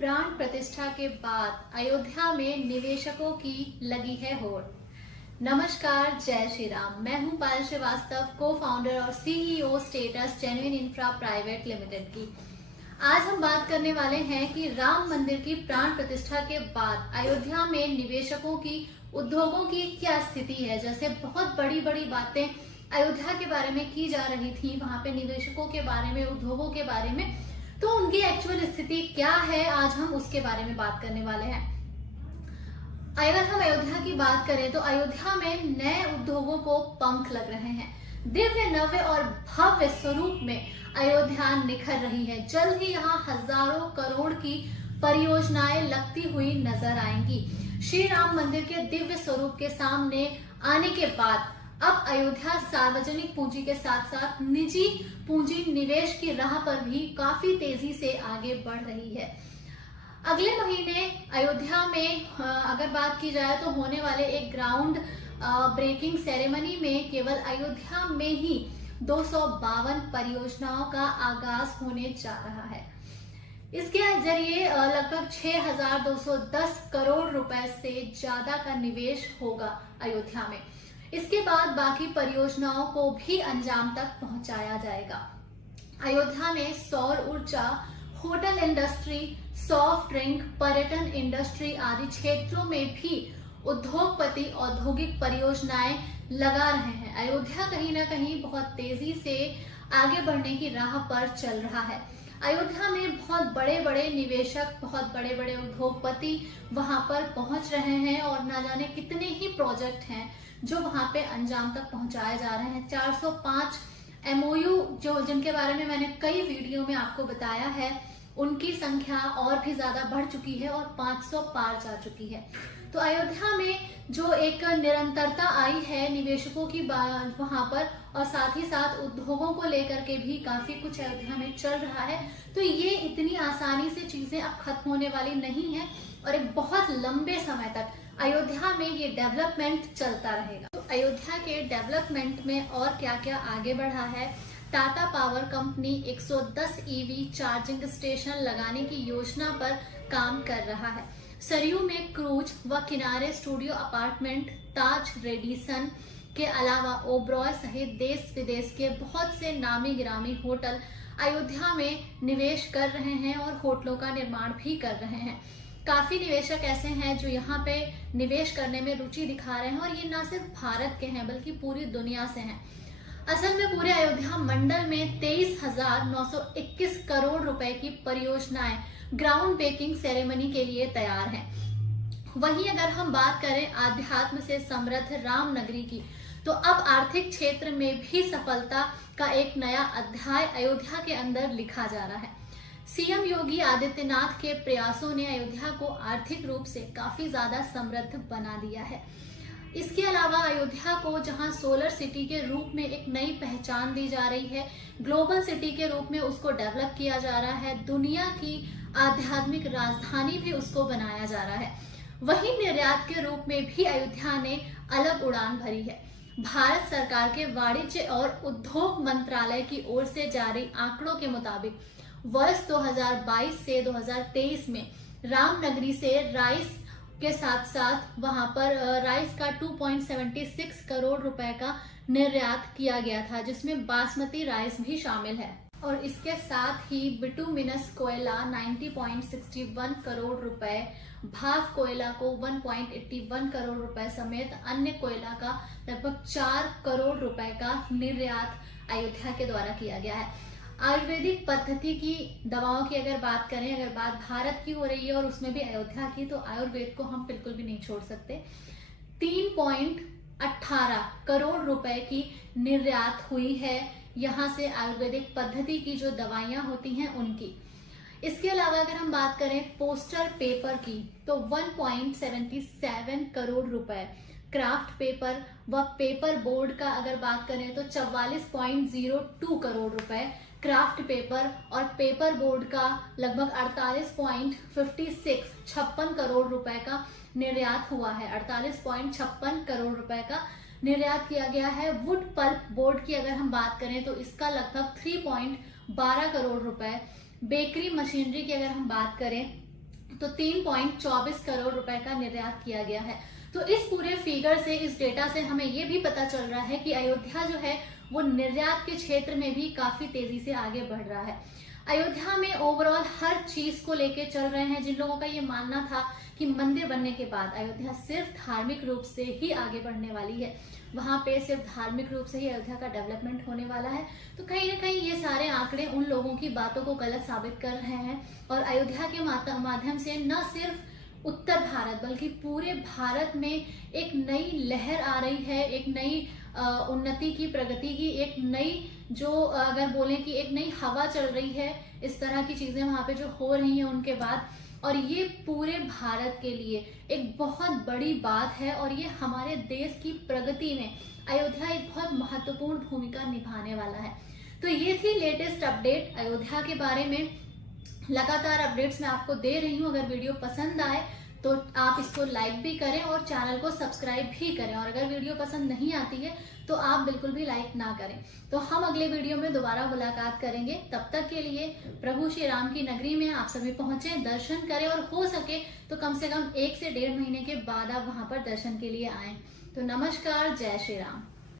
प्राण प्रतिष्ठा के बाद अयोध्या में निवेशकों की लगी है होड़। नमस्कार, जय श्री राम। मैं हूं पायल श्रीवास्तव, को फाउंडर और CEO status genuine infra private limited की। आज हम बात करने वाले हैं कि राम मंदिर की प्राण प्रतिष्ठा के बाद अयोध्या में निवेशकों की, उद्योगों की क्या स्थिति है। जैसे बहुत बड़ी बड़ी बातें अयोध्या के बारे में की जा रही थी, वहां पे निवेशकों के बारे में, उद्योगों के बारे में, तो उनकी एक्चुअल स्थिति क्या है, आज हम उसके बारे में बात करने वाले हैं। अगर हम अयोध्या की बात करें तो अयोध्या में नए उद्योगों को पंख लग रहे हैं। दिव्य, नव्य और भव्य स्वरूप में अयोध्या निखर रही है। जल्द ही यहाँ हजारों करोड़ की परियोजनाएं लगती हुई नजर आएंगी। श्री राम मंदिर के दिव्य स्वरूप के सामने आने के बाद अब अयोध्या सार्वजनिक पूंजी के साथ साथ निजी पूंजी निवेश की राह पर भी काफी तेजी से आगे बढ़ रही है। अगले महीने अयोध्या में अगर बात की जाए तो होने वाले एक ग्राउंड ब्रेकिंग सेरेमनी में केवल अयोध्या में ही 252 परियोजनाओं का आगाज होने जा रहा है। इसके जरिए लगभग 6,210 करोड़ रुपए से ज्यादा का निवेश होगा अयोध्या में। इसके बाद बाकी परियोजनाओं को भी अंजाम तक पहुंचाया जाएगा। अयोध्या में सौर ऊर्जा, होटल इंडस्ट्री, सॉफ्ट ड्रिंक, पर्यटन इंडस्ट्री आदि क्षेत्रों में भी उद्योगपति औद्योगिक परियोजनाएं लगा रहे हैं। अयोध्या कहीं ना कहीं बहुत तेजी से आगे बढ़ने की राह पर चल रहा है। अयोध्या में बहुत बड़े बड़े निवेशक, बहुत बड़े बड़े उद्योगपति वहां पर पहुंच रहे हैं और ना जाने कितने ही प्रोजेक्ट हैं जो वहां पे अंजाम तक पहुंचाए जा रहे हैं। 405 एमओयू जो जिनके बारे में मैंने कई वीडियो में आपको बताया है, उनकी संख्या और भी ज्यादा बढ़ चुकी है और 500 पार जा चुकी है। तो अयोध्या में जो एक निरंतरता आई है निवेशकों की वहां पर, और साथ ही साथ उद्योगों को लेकर के भी काफी कुछ अयोध्या में चल रहा है। तो ये इतनी आसानी से चीजें अब खत्म होने वाली नहीं है और एक बहुत लंबे समय तक अयोध्या में ये डेवलपमेंट चलता रहेगा। तो अयोध्या के डेवलपमेंट में और क्या क्या आगे बढ़ा है। Tata power company 110 EV charging station लगाने की योजना पर काम कर रहा है। सरयू में क्रूज व किनारे स्टूडियो अपार्टमेंट, ताज रेडिसन के अलावा ओबरॉय सहित देश विदेश के बहुत से नामी गिरामी होटल अयोध्या में निवेश कर रहे हैं और होटलों का निर्माण भी कर रहे हैं। काफी निवेशक ऐसे हैं जो यहाँ पे निवेश करने में रुचि दिखा रहे हैं और ये ना सिर्फ भारत के हैं बल्कि पूरी दुनिया से हैं। असल में पूरे अयोध्या मंडल में 23,921 करोड़ रुपए की परियोजनाएं ग्राउंड ब्रेकिंग सेरेमनी के लिए तैयार हैं। वहीं अगर हम बात करें आध्यात्म से समृद्ध राम नगरी की, तो अब आर्थिक क्षेत्र में भी सफलता का एक नया अध्याय अयोध्या के अंदर लिखा जा रहा है। सीएम योगी आदित्यनाथ के प्रयासों ने अयोध्या को आर्थिक रूप से काफी ज्यादा समृद्ध बना दिया है। इसके अलावा अयोध्या को जहां सोलर सिटी के रूप में एक नई पहचान दी जा रही है, ग्लोबल सिटी के रूप में उसको डेवलप किया जा रहा है, दुनिया की आध्यात्मिक राजधानी भी उसको बनाया जा रहा है। वहीं निर्यात के रूप में भी अयोध्या ने अलग उड़ान भरी है। भारत सरकार के वाणिज्य और उद्योग मंत्रालय की ओर से जारी आंकड़ों के मुताबिक वर्ष 2022 से 2023 में रामनगरी से राइस के साथ साथ वहां पर राइस का 2.76 करोड़ रुपए का निर्यात किया गया था, जिसमें बासमती राइस भी शामिल है। और इसके साथ ही बिटुमिनस कोयला 90.61 करोड़ रुपए, भाप कोयला को 1.81 करोड़ रुपए समेत अन्य कोयला का लगभग 4 करोड़ रुपए का निर्यात अयोध्या के द्वारा किया गया है। आयुर्वेदिक पद्धति की दवाओं की अगर बात करें, अगर बात भारत की हो रही है और उसमें भी अयोध्या की, तो आयुर्वेद को हम बिल्कुल भी नहीं छोड़ सकते। 3.18 करोड़ रुपए की निर्यात हुई है यहाँ से आयुर्वेदिक पद्धति की जो दवाइयां होती हैं उनकी। इसके अलावा अगर हम बात करें पोस्टर पेपर की, तो 1.77 करोड़ रुपए, क्राफ्ट पेपर व पेपर बोर्ड का अगर बात करें तो 44.02 करोड़ रुपए, क्राफ्ट पेपर और पेपर बोर्ड का लगभग 56 करोड़ रुपए का निर्यात हुआ है। 48.56 करोड़ रुपए का निर्यात किया गया है। वुड पल्प बोर्ड की अगर हम बात करें तो इसका लगभग 3.12 करोड़ रुपए। बेकरी मशीनरी की अगर हम बात करें तो 3.24 करोड़ रुपए का निर्यात किया गया है। तो इस पूरे फिगर से, इस डेटा से हमें ये भी पता चल रहा है कि अयोध्या जो है वो निर्यात के क्षेत्र में भी काफी तेजी से आगे बढ़ रहा है। अयोध्या में ओवरऑल हर चीज को लेके चल रहे हैं। जिन लोगों का ये मानना था कि मंदिर बनने के बाद अयोध्या सिर्फ धार्मिक रूप से ही आगे बढ़ने वाली है, वहां पे सिर्फ धार्मिक रूप से ही अयोध्या का डेवलपमेंट होने वाला है, तो कहीं ना कहीं ये सारे आंकड़े उन लोगों की बातों को गलत साबित कर रहे हैं। और अयोध्या के माध्यम से न सिर्फ उत्तर भारत बल्कि पूरे भारत में एक नई लहर आ रही है, एक नई उन्नति की, प्रगति की, एक नई जो अगर बोलें कि एक नई हवा चल रही है। इस तरह की चीजें वहां पे जो हो रही हैं उनके बाद, और ये पूरे भारत के लिए एक बहुत बड़ी बात है। और ये हमारे देश की प्रगति में अयोध्या एक बहुत महत्वपूर्ण भूमिका निभाने वाला है। तो ये थी लेटेस्ट अपडेट अयोध्या के बारे में। लगातार अपडेट्स मैं आपको दे रही हूँ। अगर वीडियो पसंद आए तो आप इसको लाइक भी करें और चैनल को सब्सक्राइब भी करें, और अगर वीडियो पसंद नहीं आती है तो आप बिल्कुल भी लाइक ना करें। तो हम अगले वीडियो में दोबारा मुलाकात करेंगे। तब तक के लिए प्रभु श्री राम की नगरी में आप सभी पहुंचे, दर्शन करें, और हो सके तो कम से कम 1 से 1.5 महीने के बाद आप वहां पर दर्शन के लिए आएं। तो नमस्कार, जय श्री राम।